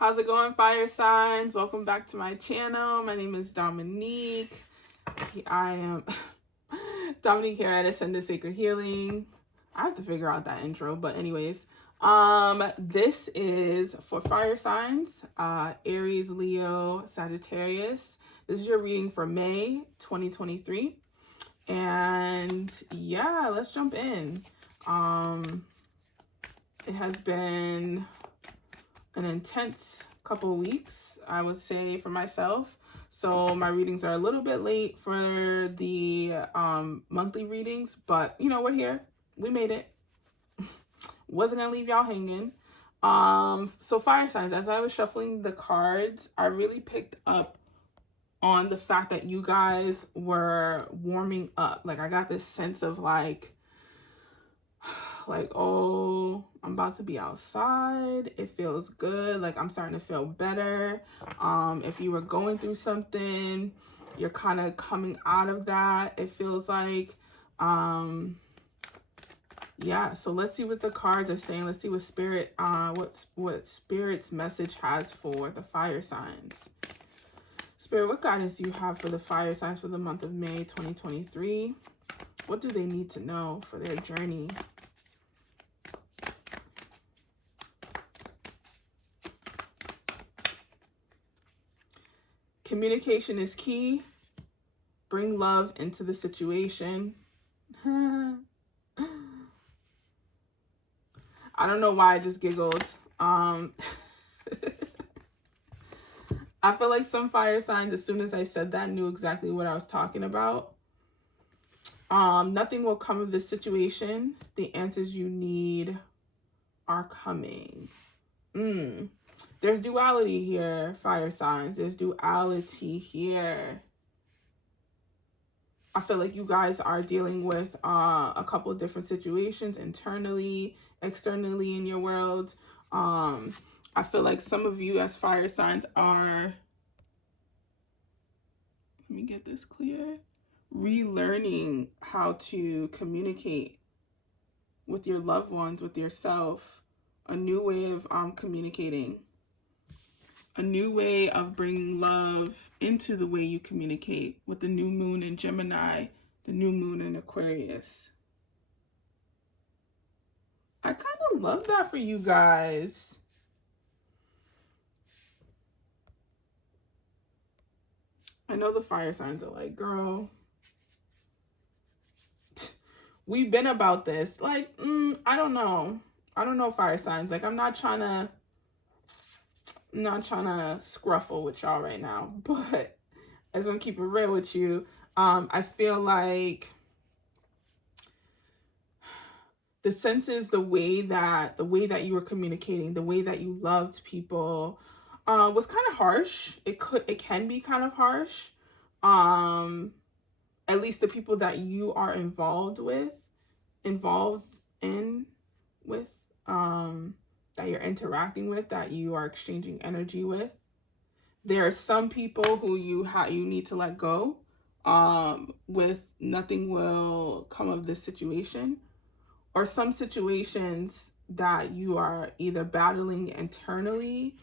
How's it going, fire signs? Welcome back to my channel. My name is Dominique. I am Dominique here at Ascended Sacred Healing. I have to figure out that intro, but anyways, this is for fire signs, Aries, Leo, Sagittarius. This is your reading for May 2023. And yeah, let's jump in. It has been an intense couple of weeks, I would say, for myself. So my readings are a little bit late for the monthly readings, but you know, we're here. We made it. Wasn't gonna leave y'all hanging. So fire signs, as I was shuffling the cards, I really picked up on the fact that you guys were warming up. Like I got this sense of like, oh, I'm about to be outside. It feels good. Like I'm starting to feel better. If you were going through something, you're kind of coming out of that. It feels like, yeah. So let's see what the cards are saying. Let's see what spirit, what spirit's message has for the fire signs. Spirit, what guidance do you have for the fire signs for the month of May 2023? What do they need to know for their journey? Communication is key. Bring love into the situation. I don't know why I just giggled. I feel like some fire signs, as soon as I said that, knew exactly what I was talking about. Nothing will come of this situation. The answers you need are coming. There's duality here, fire signs. There's duality here. I feel like you guys are dealing with a couple of different situations internally, externally in your world. I feel like some of you as fire signs are, let me get this clear, relearning how to communicate with your loved ones, with yourself, a new way of communicating. A new way of bringing love into the way you communicate with the new moon in Gemini, the new moon in Aquarius. I kind of love that for you guys. I know the fire signs are like, girl, we've been about this. Like, I don't know. I don't know, fire signs. Like, I'm not trying to scruffle with y'all right now, but I just want to keep it real with you. I feel like the senses, the way that you were communicating, the way that you loved people, was kind of harsh. It can be kind of harsh. At least the people that you are involved in with, that you're interacting with, that you are exchanging energy with. There are some people who you need to let go. With nothing will come of this situation, or some situations that you are either battling internally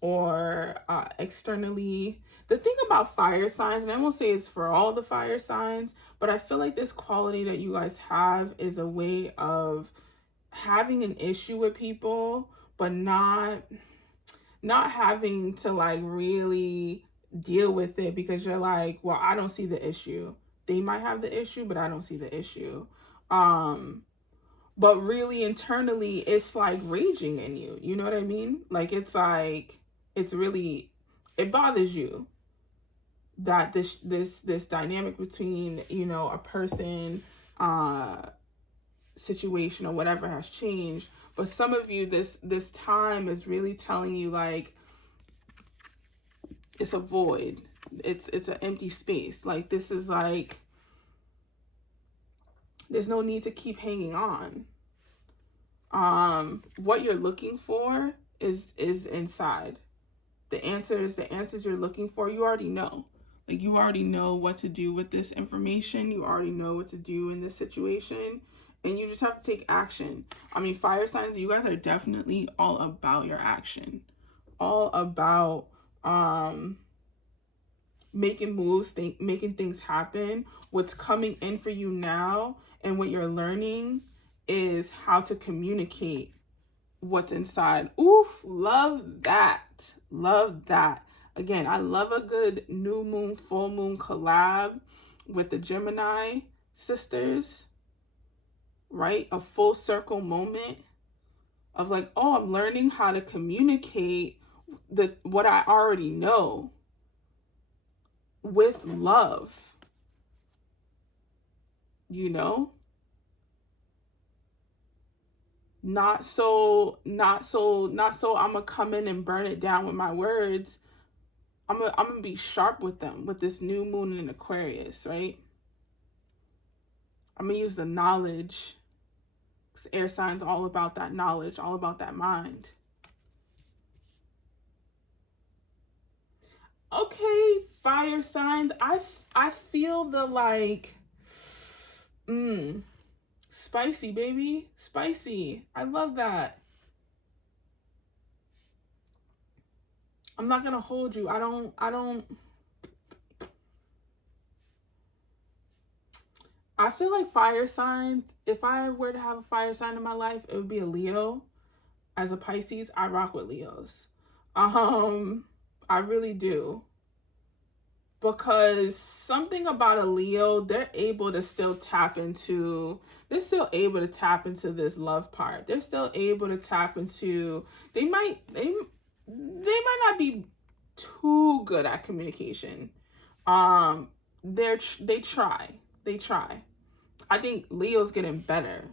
or externally. The thing about fire signs, and I won't say it's for all the fire signs, but I feel like this quality that you guys have is a way of having an issue with people, but not having to like really deal with it, because you're like, well, I don't see the issue. They might have the issue, but I don't see the issue. But really internally, it's like raging in you. You know what I mean? Like, it's like, it bothers you that this dynamic between, you know, a person, situation or whatever has changed. But some of you, this time is really telling you like, it's a void. It's an empty space. Like, this is like, there's no need to keep hanging on. What you're looking for is inside. The answers you're looking for, you already know. Like, you already know what to do with this information. You already know what to do in this situation. And you just have to take action. I mean, fire signs, you guys are definitely all about your action. all about making moves, making things happen. What's coming in for you now and what you're learning is how to communicate what's inside. Oof, love that. Love that. Again, I love a good new moon, full moon collab with the Gemini sisters, right? A full circle moment of like, oh, I'm learning how to communicate what I already know with love, you know? Not so I'm gonna come in and burn it down with my words. I'm gonna be sharp with them with this new moon in Aquarius, right? I'm gonna use the knowledge. Because air signs all about that knowledge, all about that mind. Okay, fire signs. I feel the like, spicy, baby, spicy. I love that. I'm not gonna hold you. I feel like fire signs, if I were to have a fire sign in my life, it would be a Leo. As a Pisces, I rock with Leos. I really do. Because something about a Leo, they're able to still tap into this love part. They're still able to tap into, they might not be too good at communication. They try. I think Leo's getting better.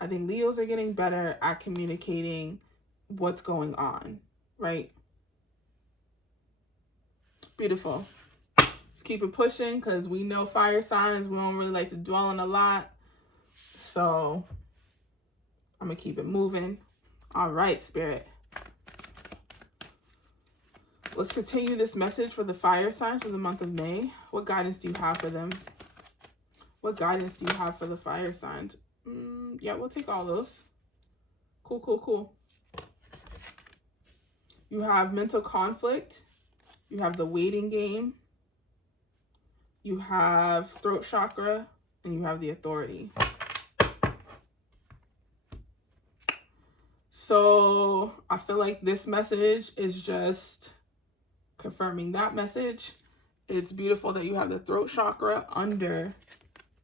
I think Leos are getting better at communicating what's going on, right? Beautiful. Let's keep it pushing because we know fire signs, we don't really like to dwell on a lot. So I'm going to keep it moving. All right, Spirit. Let's continue this message for the fire signs for the month of May. What guidance do you have for them? What guidance do you have for the fire signs? Yeah, we'll take all those. Cool. You have mental conflict. You have the waiting game. You have throat chakra. And you have the authority. So I feel like this message is just confirming that message. It's beautiful that you have the throat chakra under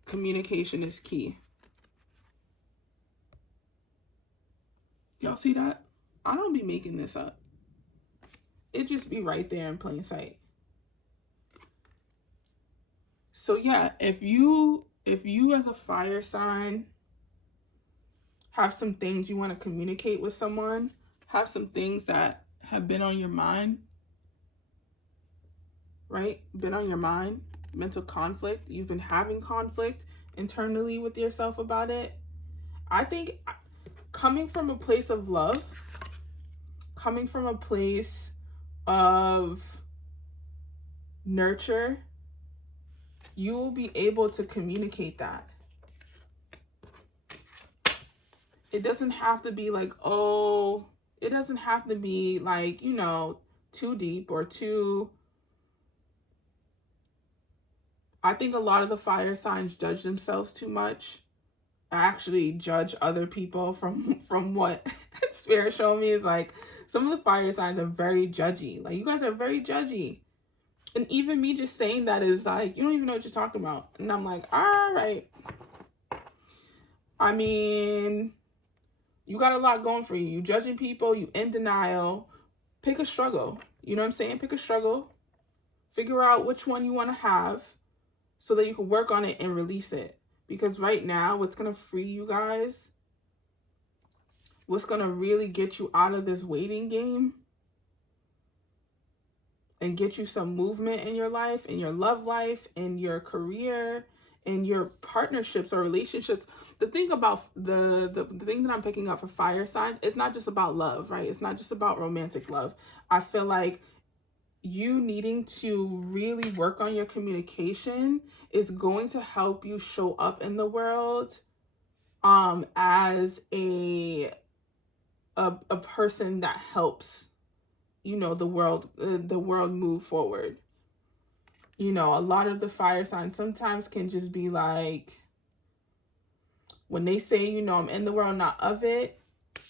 communication is key. Y'all see that? I don't be making this up. It just be right there in plain sight. So yeah, if you as a fire sign have some things you want to communicate with someone, have some things that have been on your mind, right? Been on your mind, mental conflict, you've been having conflict internally with yourself about it. I think coming from a place of love, coming from a place of nurture, you will be able to communicate that. It doesn't have to be like, oh, it doesn't have to be like, too deep or too. I think a lot of the fire signs judge themselves too much. I actually judge other people from what Spirit showed me is like, some of the fire signs are very judgy. Like, you guys are very judgy. And even me just saying that is like, you don't even know what you're talking about. And I'm like, all right. I mean, you got a lot going for you. You judging people, you in denial. Pick a struggle. You know what I'm saying? Pick a struggle. Figure out which one you want to have so that you can work on it and release it. Because right now, what's going to free you guys, what's going to really get you out of this waiting game and get you some movement in your life, in your love life, in your career, in your partnerships or relationships. The thing about the thing that I'm picking up for fire signs, it's not just about love, right? It's not just about romantic love. I feel like you needing to really work on your communication is going to help you show up in the world as a person that helps you know, the world move forward. You know, a lot of the fire signs sometimes can just be like, when they say, you know, I'm in the world, not of it,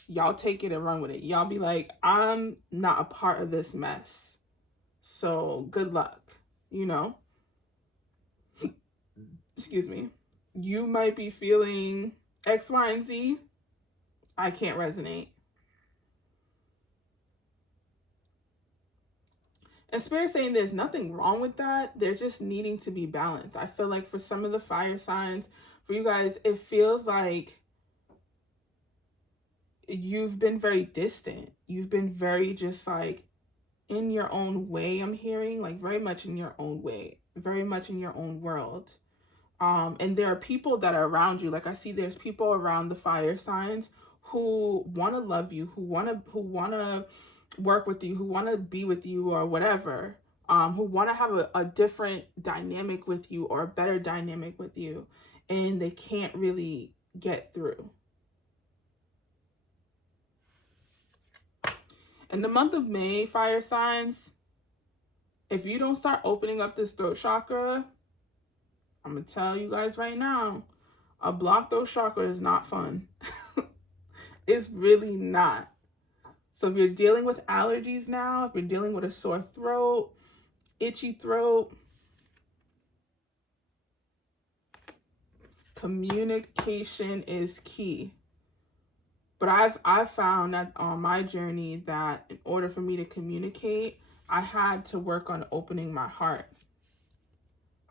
y'all take it and run with it. Y'all be like, I'm not a part of this mess, so good luck, you know. Excuse me. You might be feeling X, Y, and Z. I can't resonate. And Spirit saying there's nothing wrong with that. They're just needing to be balanced. I feel like for some of the fire signs, for you guys, it feels like you've been very distant. You've been very just like in your own way. I'm hearing like very much in your own way, very much in your own world. And there are people that are around you. Like I see there's people around the fire signs who want to love you, who want to work with you, who want to be with you or whatever, who want to have a different dynamic with you or a better dynamic with you, and they can't really get through. In the month of May, fire signs, if you don't start opening up this throat chakra, I'm going to tell you guys right now, a blocked throat chakra is not fun. It's really not. So if you're dealing with allergies now, if you're dealing with a sore throat, itchy throat, communication is key. But I've found that on my journey that in order for me to communicate, I had to work on opening my heart.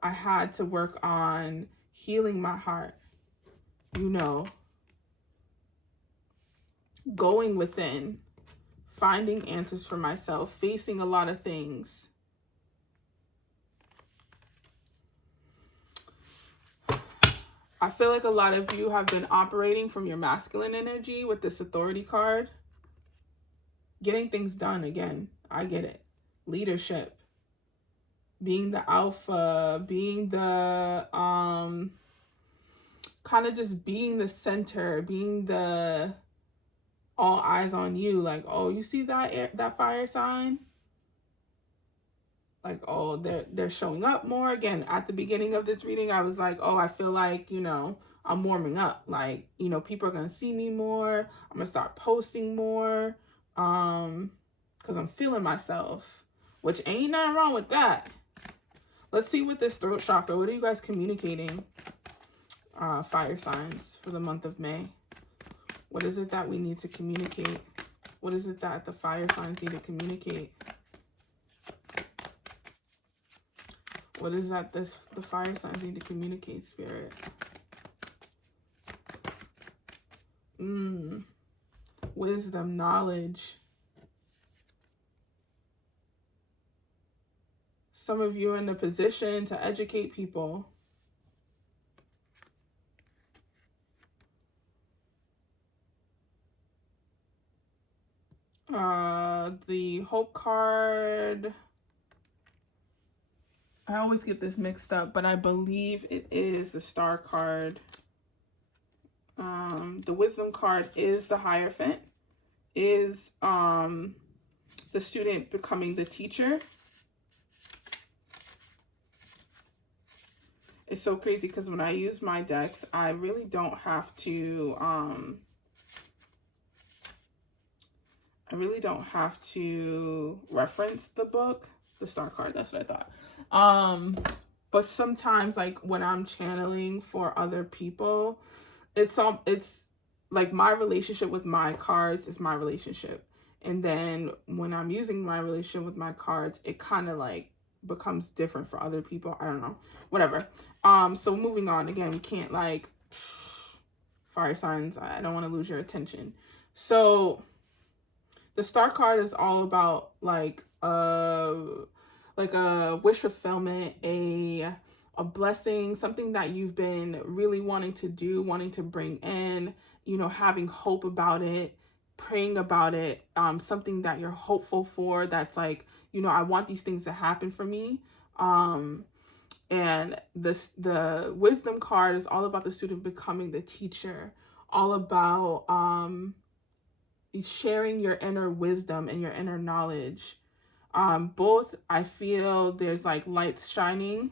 I had to work on healing my heart, you know, going within, finding answers for myself, facing a lot of things. I feel like a lot of you have been operating from your masculine energy with this authority card. Getting things done again. I get it. Leadership. Being the alpha, being the kind of just being the center, being the all eyes on you. Like, oh, you see that fire sign? Like, oh, they're showing up more. Again, at the beginning of this reading, I was like, oh, I feel like, you know, I'm warming up. Like, you know, people are gonna see me more. I'm gonna start posting more, because I'm feeling myself, which ain't nothing wrong with that. Let's see with this throat chakra. What are you guys communicating, fire signs, for the month of May? What is it that we need to communicate? What is it that the fire signs need to communicate? What is that the fire signs need to communicate, Spirit? Wisdom, knowledge. Some of you are in a position to educate people. The Hope card, I always get this mixed up, but I believe it is the Star card. The Wisdom card is the Hierophant, is the student becoming the teacher. It's so crazy because when I use my decks, I really don't have to reference the book. The Star card, that's what I thought. But sometimes, like when I'm channeling for other people, it's like my relationship with my cards is my relationship, and then when I'm using my relationship with my cards, it kind of like becomes different for other people. I don't know, whatever. So moving on. Again, we can't like fire signs, I don't want to lose your attention. So the Star card is all about like a wish fulfillment, a blessing, something that you've been really wanting to do, wanting to bring in, you know, having hope about it, praying about it, something that you're hopeful for, that's like, you know, I want these things to happen for me. And the Wisdom card is all about the student becoming the teacher, all about sharing your inner wisdom and your inner knowledge. Both, I feel there's like lights shining.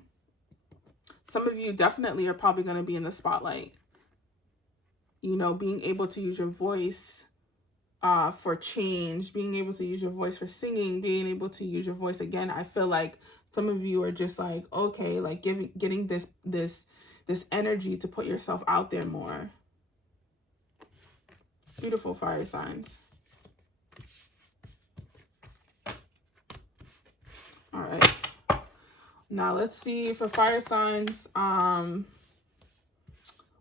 Some of you definitely are probably going to be in the spotlight. You know, being able to use your voice for change, being able to use your voice for singing, being able to use your voice again. I feel like some of you are just like, okay, like getting this energy to put yourself out there more. Beautiful fire signs. All right. Now let's see for fire signs,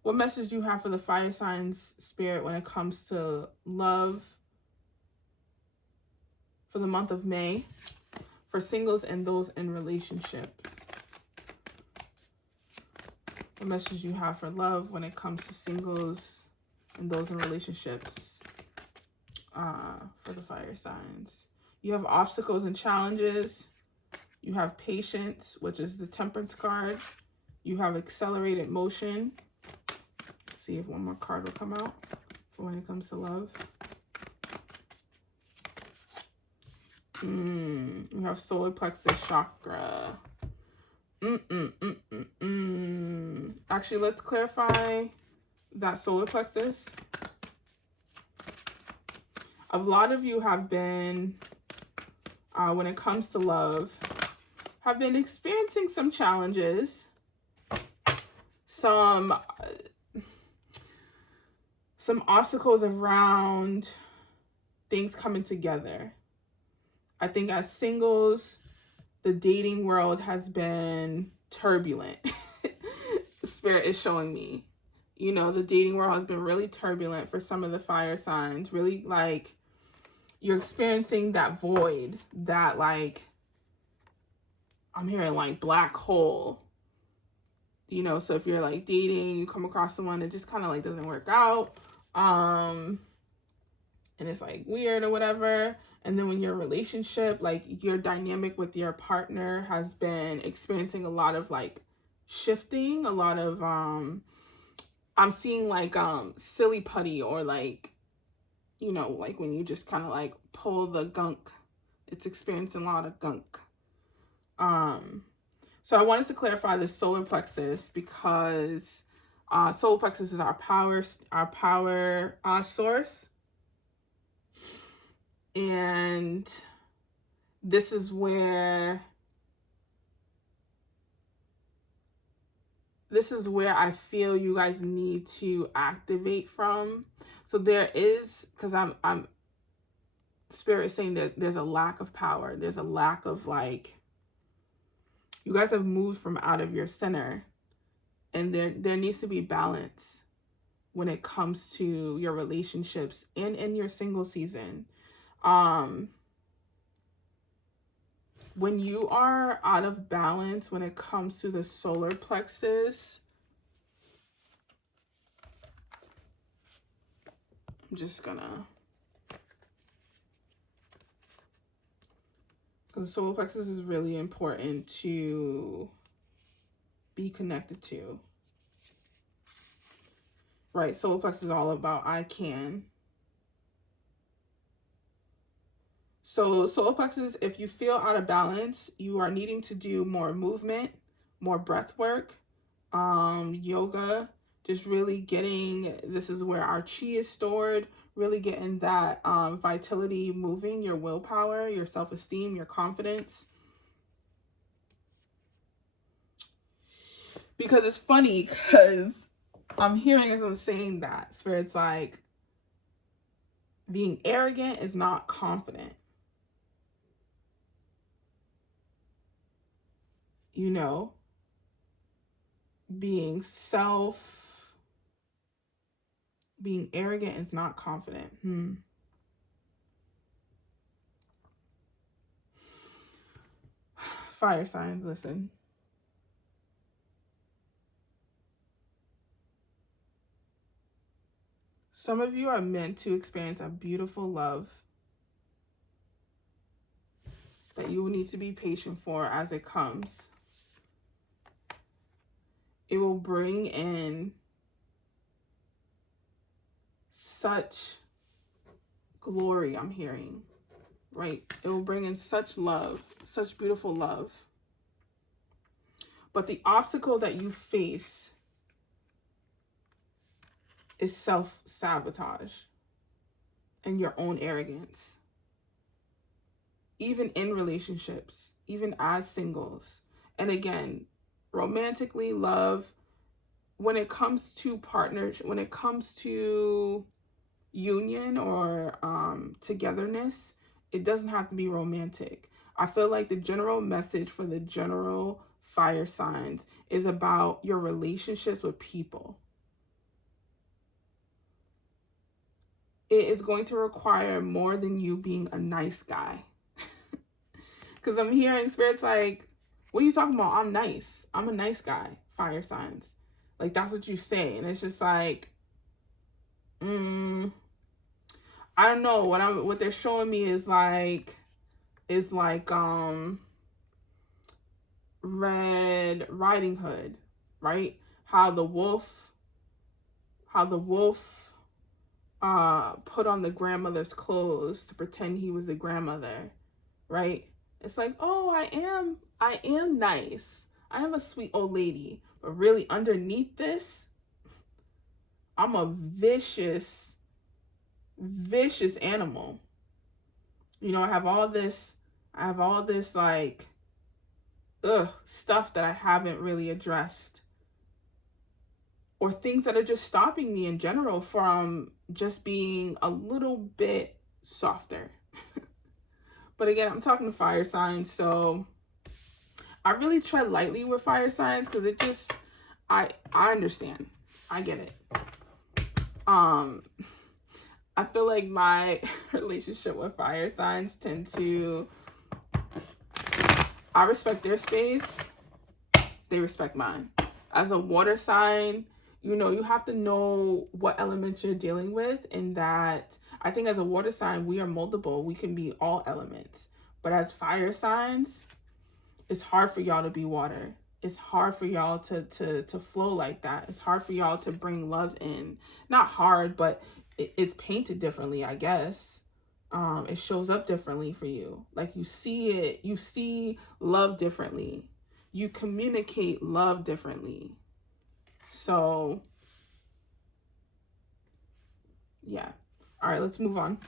what message do you have for the fire signs, Spirit, when it comes to love for the month of May, for singles and those in relationship? What message do you have for love when it comes to singles and those in relationships for the fire signs? You have obstacles and challenges. You have patience, which is the Temperance card. You have accelerated motion. Let's see if one more card will come out for when it comes to love. You have solar plexus chakra. Actually, let's clarify that solar plexus. A lot of you have been, when it comes to love, have been experiencing some challenges, some obstacles around things coming together. I think as singles, the dating world has been turbulent. Spirit is showing me, you know, the dating world has been really turbulent for some of the fire signs. Really, like, you're experiencing that void, that, like, I'm hearing like black hole, you know. So if you're like dating, you come across someone that just kind of like doesn't work out, and it's like weird or whatever. And then when your relationship, like your dynamic with your partner has been experiencing a lot of like shifting, a lot of, I'm seeing like, silly putty, or like, you know, like when you just kind of like pull the gunk, it's experiencing a lot of gunk. So I wanted to clarify the solar plexus because solar plexus is our power source. And this is where I feel you guys need to activate from. So there is, because I'm Spirit is saying that there's a lack of power. There's a lack of, like, you guys have moved from out of your center, and there needs to be balance when it comes to your relationships and in your single season. When you are out of balance when it comes to the solar plexus, I'm just gonna, because the solar plexus is really important to be connected to. Right, solar plexus is all about I can. So solar plexus, if you feel out of balance, you are needing to do more movement, more breath work, yoga, just really getting, this is where our chi is stored, really getting that vitality moving, your willpower, your self-esteem, your confidence. Because it's funny, because I'm hearing as I'm saying that, Spirit's like, being arrogant is not confident. You know, being arrogant is not confident. Fire signs, listen. Some of you are meant to experience a beautiful love that you will need to be patient for as it comes. It will bring in such glory, I'm hearing, right? It will bring in such love, such beautiful love. But the obstacle that you face is self-sabotage and your own arrogance. Even in relationships, even as singles. And again, romantically, love, when it comes to partners, when it comes to union or togetherness, it doesn't have to be romantic. I feel like the general message for the general fire signs is about your relationships with people. It is going to require more than you being a nice guy. Because I'm hearing spirits like, what are you talking about? I'm nice. I'm a nice guy. Fire signs. Like, that's what you say. And it's just like, I don't know. What they're showing me is like Red Riding Hood, right? How the wolf put on the grandmother's clothes to pretend he was the grandmother, right? It's like, oh, I am nice. I am a sweet old lady. But really underneath this, I'm a vicious animal. You know, I have all this like, stuff that I haven't really addressed. Or things that are just stopping me in general from just being a little bit softer. But again, I'm talking to fire signs, so I really tread lightly with fire signs because it just, I understand. I get it. I feel like my relationship with fire signs tend to, I respect their space, they respect mine. As a water sign, you know, you have to know what elements you're dealing with, and that I think as a water sign, we are moldable. We can be all elements. But as fire signs, it's hard for y'all to be water. It's hard for y'all to flow like that. It's hard for y'all to bring love in. Not hard, but it's painted differently, I guess. It shows up differently for you. Like you see love differently. You communicate love differently. So, yeah. All right, let's move on.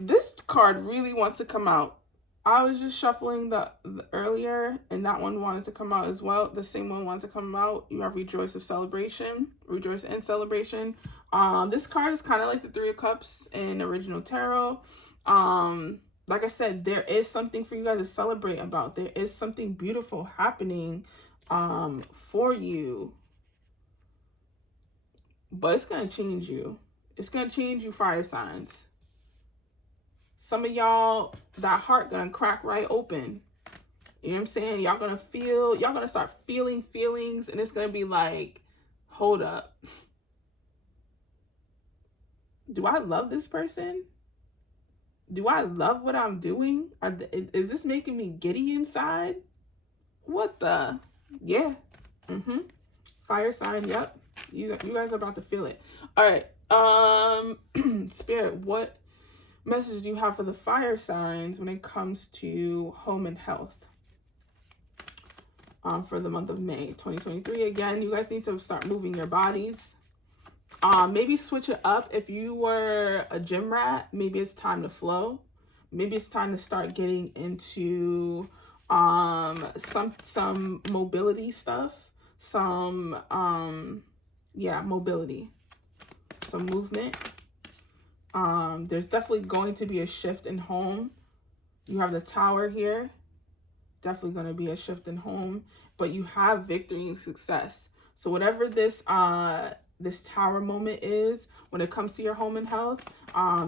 This card really wants to come out. I was just shuffling the earlier, and that one wanted to come out as well. The same one wanted to come out. You have Rejoice and Celebration. This card is kind of like the Three of Cups in original tarot. Like I said, there is something for you guys to celebrate about. There is something beautiful happening for you. But it's going to change you. It's going to change you, fire signs. Some of y'all, that heart going to crack right open. You know what I'm saying? Y'all going to start feeling feelings, and it's going to be like, hold up. Do I love this person? Do I love what I'm doing? Is this making me giddy inside? What the? Yeah. Fire sign, yep. You guys are about to feel it. All right. Spirit, what message do you have for the fire signs when it comes to home and health? For the month of May 2023. Again, you guys need to start moving your bodies. Maybe switch it up. If you were a gym rat, maybe it's time to flow. Maybe it's time to start getting into some mobility stuff. Mobility. Some movement. There's definitely going to be a shift in home. You have the Tower here. Definitely going to be a shift in home, but you have victory and success. So whatever this Tower moment is, when it comes to your home and health,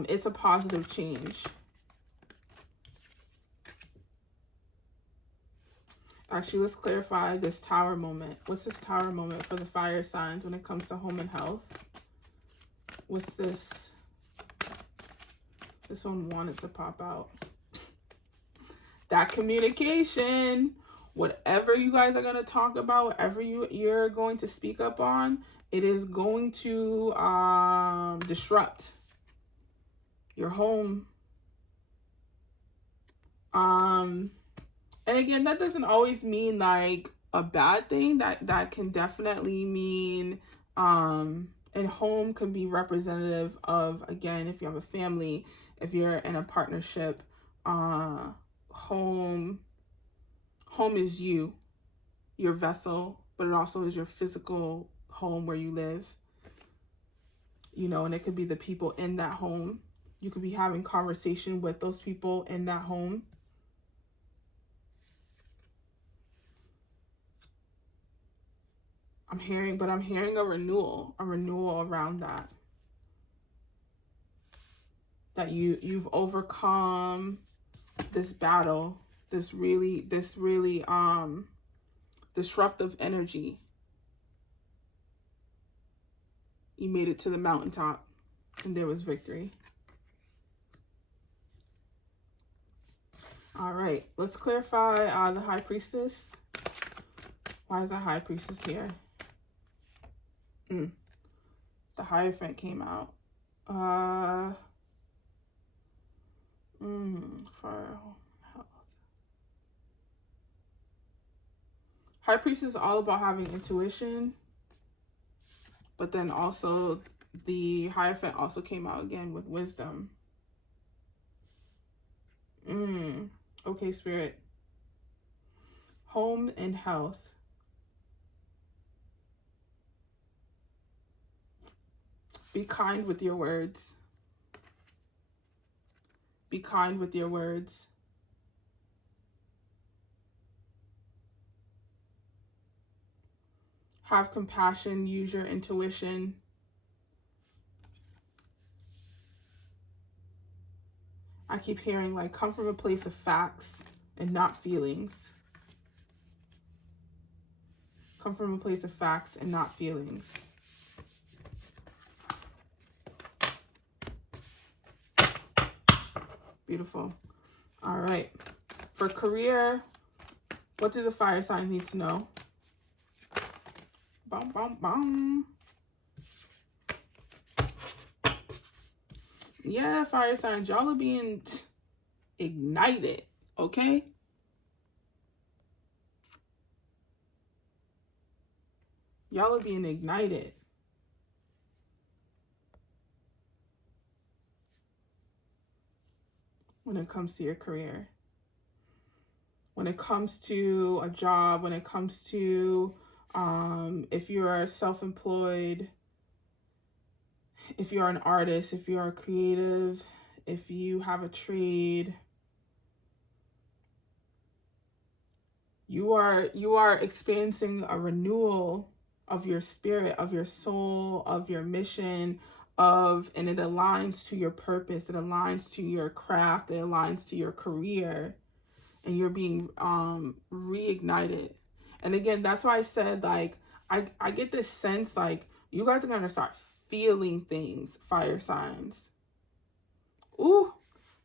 it's a positive change. Actually, let's clarify this Tower moment. What's this Tower moment for the fire signs when it comes to home and health? What's this? This one wanted to pop out. That communication. Whatever you guys are going to talk about, whatever you're going to speak up on, It is going to disrupt your home. And again, that doesn't always mean like a bad thing. That can definitely mean, and home can be representative of, again, if you have a family, if you're in a partnership, home is you, your vessel, but it also is your physical home where you live, you know, and it could be the people in that home. You could be having conversation with those people in that home. I'm hearing a renewal around that. That you've overcome this battle, this really disruptive energy. You made it to the mountaintop and there was victory. All right, let's clarify the High Priestess. Why is the High Priestess here? The Hierophant came out. For health. High Priestess is all about having intuition, but then also the Hierophant also came out again with wisdom. Okay, Spirit. Home and health. Be kind with your words. Be kind with your words. Have compassion. Use your intuition. I keep hearing like come from a place of facts and not feelings. Come from a place of facts and not feelings. Beautiful. All right. For career, what do the fire signs need to know? Bum, bum, bum. Yeah, fire signs, y'all are being ignited, okay? Y'all are being ignited. When it comes to your career. When it comes to a job, when it comes to if you're self-employed, if you're an artist, if you're a creative, if you have a trade, you are experiencing a renewal of your spirit, of your soul, of your mission, and it aligns to your purpose, it aligns to your craft, it aligns to your career, and you're being reignited. And again, that's why I said, like, I get this sense like you guys are going to start feeling things, fire signs. Ooh,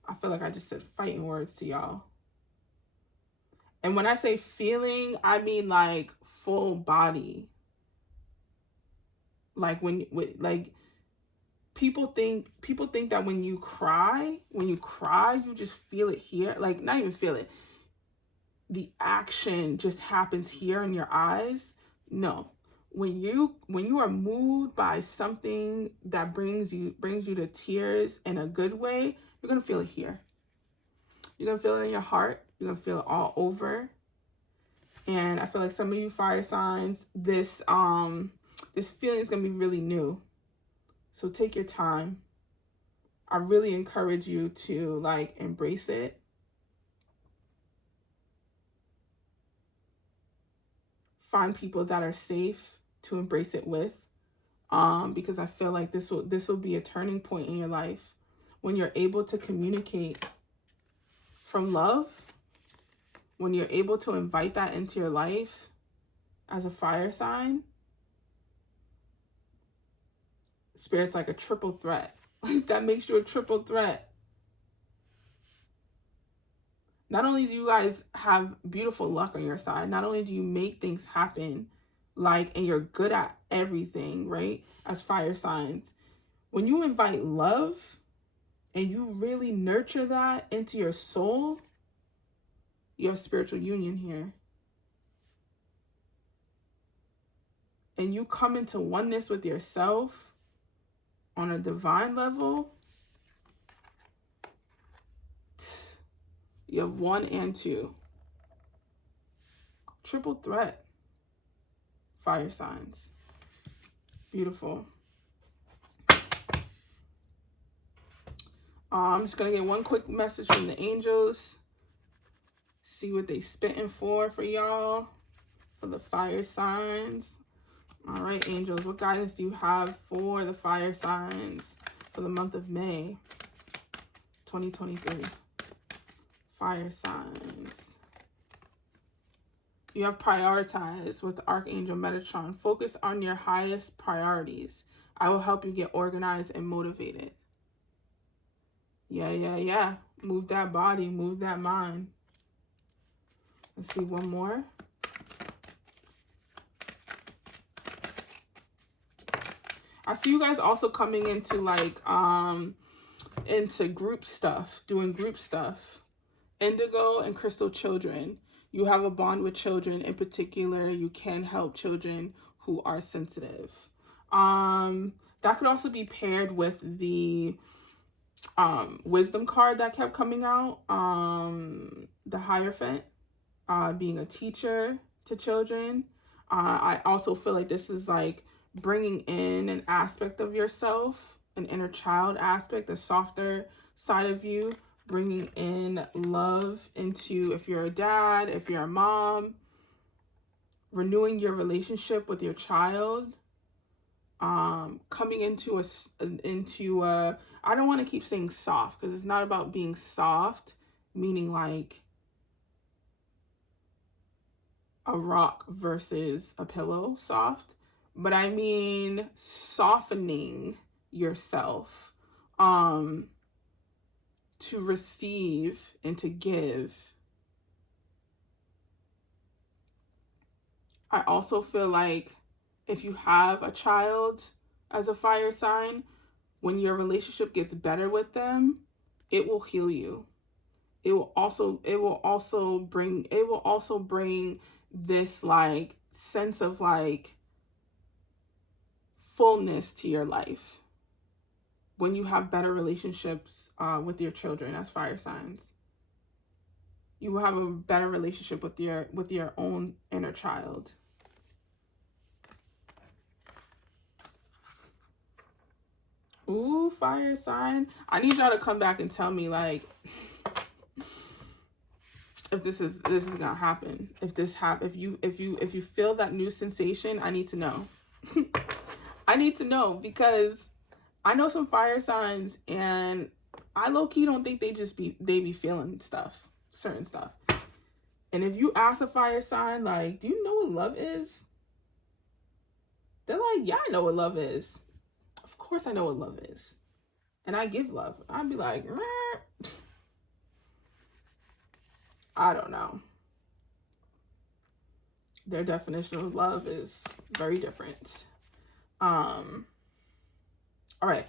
I feel like I just said fighting words to y'all. And when I say feeling, I mean like full body. Like like people think that when you cry, you just feel it here. Like, not even feel it. The action just happens here in your eyes. No. When you are moved by something that brings you to tears in a good way, you're going to feel it here. You're going to feel it in your heart. You're going to feel it all over. And I feel like some of you fire signs, this feeling is going to be really new. So take your time. I really encourage you to like embrace it. Find people that are safe to embrace it with. Because I feel like this will be a turning point in your life when you're able to communicate from love, when you're able to invite that into your life as a fire sign. Spirit's like a triple threat. Like, that makes you a triple threat. Not only do you guys have beautiful luck on your side, not only do you make things happen, like, and you're good at everything, right? As fire signs. When you invite love and you really nurture that into your soul, you have spiritual union here. And you come into oneness with yourself on a divine level. You have 1 and 2. Triple threat. Fire signs. Beautiful. I'm just going to get one quick message from the angels. See what they spitting for y'all. For the fire signs. All right, angels. What guidance do you have for the fire signs for the month of May 2023? Fire signs. You have prioritized with Archangel Metatron. Focus on your highest priorities. I will help you get organized and motivated. Yeah. Move that body, move that mind. Let's see one more. I see you guys also coming into like into group stuff, doing group stuff. Indigo and crystal children. You have a bond with children. In particular, you can help children who are sensitive. That could also be paired with the wisdom card that kept coming out. The Hierophant, being a teacher to children. I also feel like this is like bringing in an aspect of yourself, an inner child aspect, the softer side of you, bringing in love into, if you're a dad, if you're a mom, renewing your relationship with your child, coming into I don't want to keep saying soft, because it's not about being soft, meaning like a rock versus a pillow soft, but I mean softening yourself to receive and to give. I also feel like if you have a child as a fire sign, when your relationship gets better with them, it will heal you. It will also bring this like sense of like fullness to your life when you have better relationships with your children as fire signs. You will have a better relationship with your own inner child. Ooh, fire sign. I need y'all to come back and tell me like if this is gonna happen. If you feel that new sensation, I need to know. I need to know, because I know some fire signs and I low-key don't think they be feeling stuff, certain stuff. And if you ask a fire sign, like, do you know what love is? They're like, yeah, I know what love is. Of course I know what love is. And I give love. I'd be like, meh. I don't know. Their definition of love is very different. All right.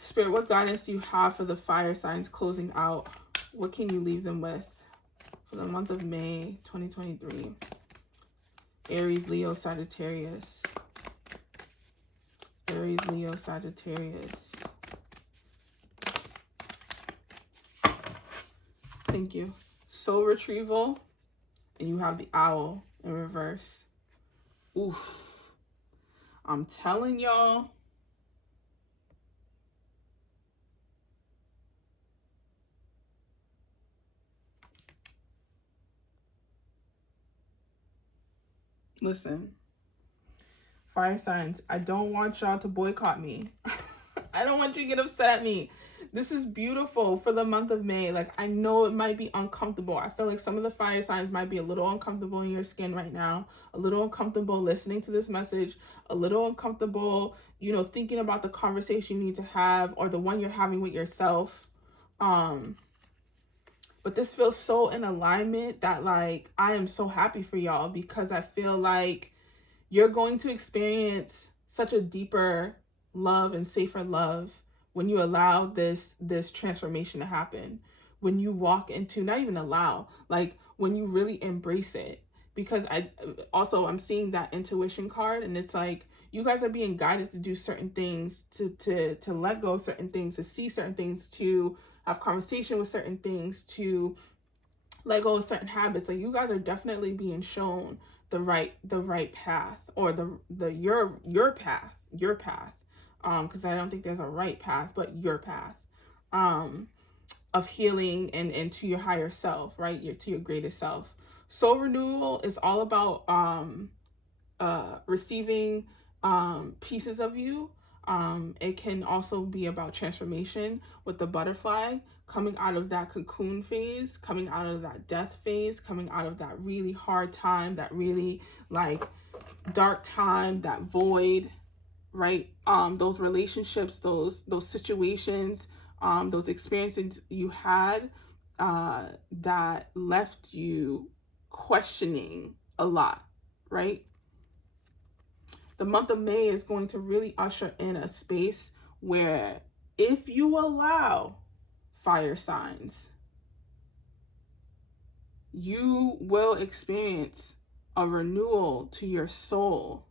Spirit, what guidance do you have for the fire signs closing out? What can you leave them with for the month of May 2023? Aries, Leo, Sagittarius. Aries, Leo, Sagittarius. Thank you. Soul retrieval. And you have the owl in reverse. Oof. I'm telling y'all. Listen. Fire signs, I don't want y'all to boycott me. I don't want you to get upset at me. This is beautiful for the month of May. Like, I know it might be uncomfortable. I feel like some of the fire signs might be a little uncomfortable in your skin right now, a little uncomfortable listening to this message, a little uncomfortable, you know, thinking about the conversation you need to have or the one you're having with yourself. But this feels so in alignment that, like, I am so happy for y'all, because I feel like You're going to experience such a deeper love and safer love when you allow this transformation to happen. When you walk into, not even allow, like when you really embrace it. Because I'm seeing that intuition card, and it's like you guys are being guided to do certain things, to let go of certain things, to see certain things, to have conversation with certain things, to let go of certain habits. Like you guys are definitely being shown the right path, or the your path, because I don't think there's a right path, but your path of healing and to your higher self, right? To your greatest self. Soul renewal is all about receiving pieces of you. It can also be about transformation with the butterfly, coming out of that cocoon phase, coming out of that death phase, coming out of that really hard time, that really like dark time, that void, right? Those relationships, those situations, those experiences you had that left you questioning a lot, right? The month of May is going to really usher in a space where, if you allow fire signs, you will experience a renewal to your soul.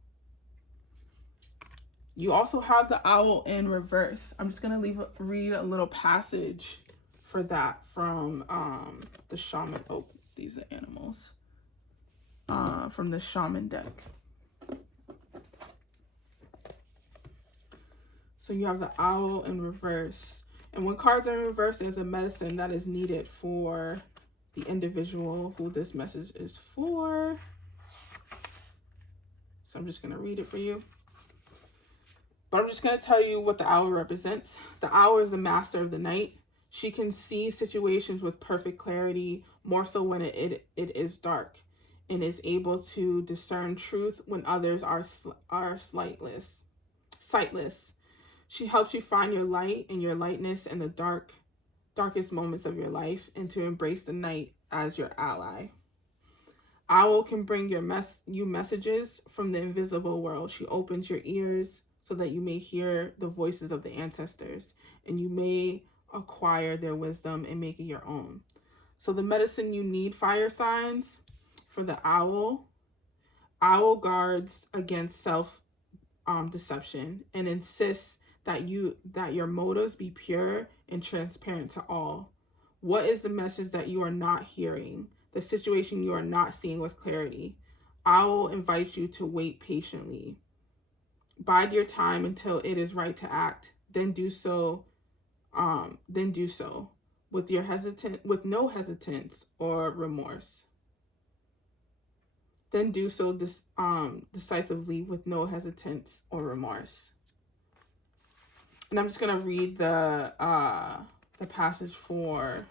You also have the owl in reverse. I'm just going to read a little passage for that from the shaman. Oh, these are animals. From the shaman deck. So you have the owl in reverse. And when cards are in reverse, there's a medicine that is needed for the individual who this message is for. So I'm just going to read it for you. But I'm just going to tell you what the owl represents. The owl is the master of the night. She can see situations with perfect clarity, more so when it is dark, and is able to discern truth when others are sightless. She helps you find your light and your lightness in the darkest moments of your life, and to embrace the night as your ally. Owl can bring you messages from the invisible world. She opens your ears so that you may hear the voices of the ancestors, and you may acquire their wisdom and make it your own. So the medicine you need, fire signs, for the owl guards against self deception and insists that your motives be pure and transparent to all. What is the message that you are not hearing? The situation you are not seeing with clarity? Owl invites you to wait patiently. Bide your time until it is right to act. Then do so with no hesitance or remorse. Then do so decisively with no hesitance or remorse. And I'm just gonna read the passage for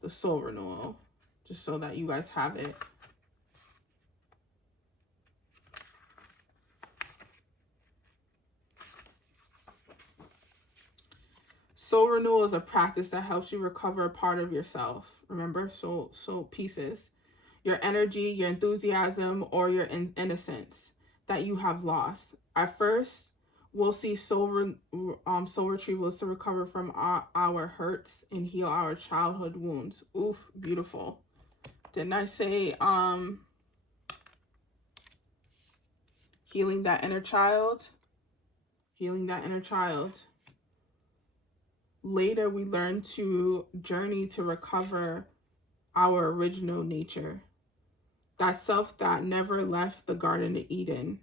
the soul renewal, just so that you guys have it. Soul renewal is a practice that helps you recover a part of yourself. Remember, soul pieces. Your energy, your enthusiasm, or your innocence that you have lost. At first, we'll see soul retrievals to recover from our hurts and heal our childhood wounds. Oof, beautiful. Didn't I say healing that inner child? Healing that inner child. Later, we learn to journey to recover our original nature. That self that never left the Garden of Eden,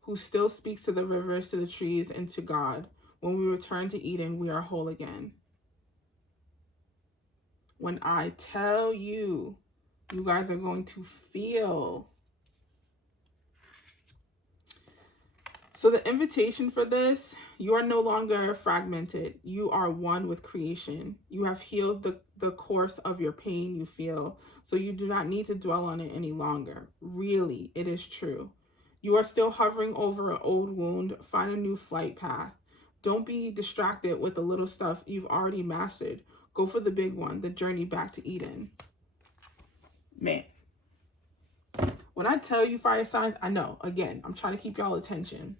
who still speaks to the rivers, to the trees, and to God. When we return to Eden, we are whole again. When I tell you, you guys are going to feel. So the invitation for this, you are no longer fragmented. You are one with creation. You have healed the course of your pain you feel, so you do not need to dwell on it any longer. Really, it is true. You are still hovering over an old wound. Find a new flight path. Don't be distracted with the little stuff you've already mastered. Go for the big one, the journey back to Eden. Man. When I tell you fire signs, I know, again, I'm trying to keep y'all attention.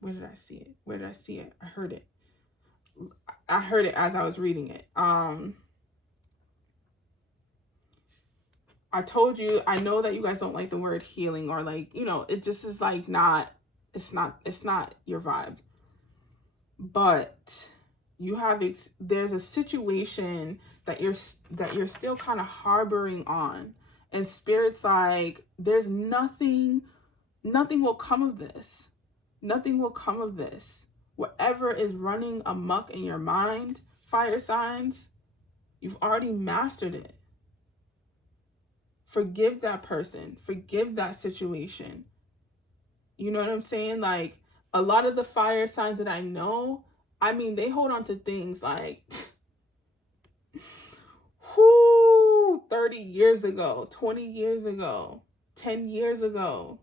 Where did I see it? Where did I see it? I heard it. I heard it as I was reading it. I told you, I know that you guys don't like the word healing, or like, you know, it just is like it's not your vibe. But you have, there's a situation that you're still kind of harboring on, and Spirit's like, there's nothing will come of this. Nothing will come of this. Whatever is running amok in your mind, fire signs, you've already mastered it. Forgive that person. Forgive that situation. You know what I'm saying? Like, a lot of the fire signs that I know, I mean, they hold on to things like 30 years ago, 20 years ago, 10 years ago.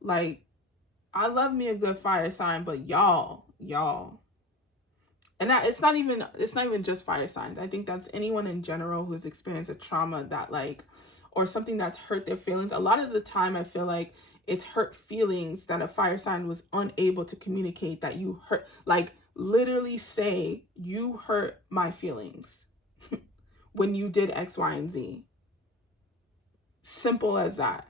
Like, I love me a good fire sign, but y'all. And that, it's not even just fire signs. I think that's anyone in general who's experienced a trauma that, like, or something that's hurt their feelings. A lot of the time I feel like it's hurt feelings that a fire sign was unable to communicate, that you hurt, like literally say, you hurt my feelings when you did X, Y, and Z. Simple as that.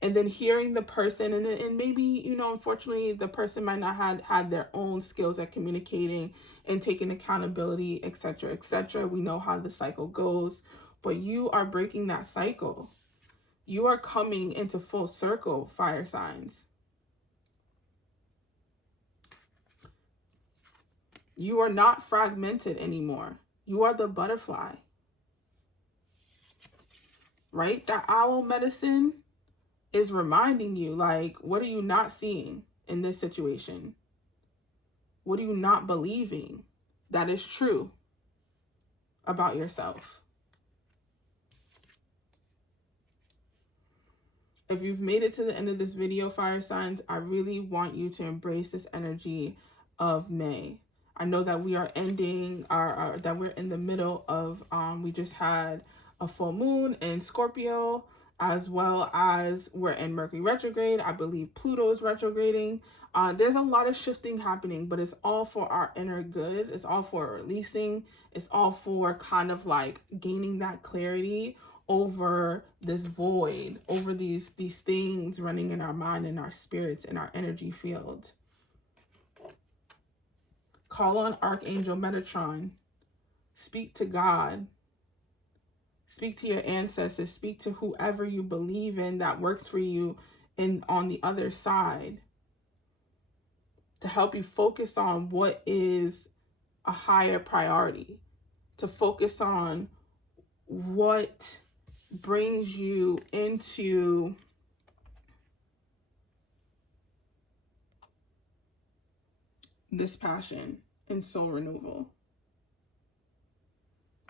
And then hearing the person, and maybe, you know, unfortunately, the person might not had their own skills at communicating and taking accountability, etc., etc. We know how the cycle goes, but you are breaking that cycle. You are coming into full circle, fire signs. You are not fragmented anymore. You are the butterfly. Right? That owl medicine is reminding you, like, what are you not seeing in this situation? What are you not believing that is true about yourself? If you've made it to the end of this video, fire signs, I really want you to embrace this energy of May. I know that we are ending that we're in the middle of, we just had a full moon in Scorpio, as well as we're in Mercury retrograde. I believe Pluto is retrograding. There's a lot of shifting happening, but it's all for our inner good. It's all for releasing. It's all for kind of like gaining that clarity over this void, over these things running in our mind, in our spirits, in our energy field. Call on Archangel Metatron. Speak to God. Speak to your ancestors. Speak to whoever you believe in that works for you on the other side, to help you focus on what is a higher priority, to focus on what brings you into this passion and soul renewal.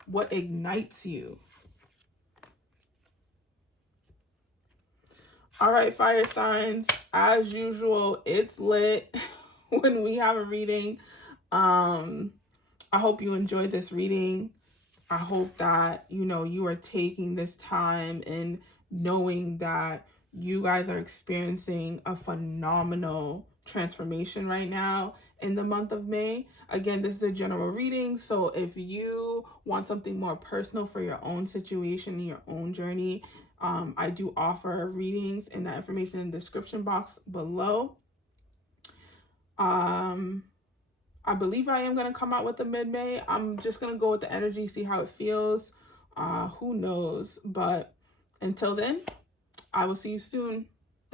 What ignites you? All right, fire signs, as usual, it's lit when we have a reading. I hope you enjoyed this reading. I hope that, you know, you are taking this time and knowing that you guys are experiencing a phenomenal transformation right now in the month of May. Again, this is a general reading, so if you want something more personal for your own situation, your own journey, I do offer readings, and that information in the description box below. I believe I am going to come out with the mid-May. I'm just going to go with the energy, see how it feels. Who knows? But until then, I will see you soon.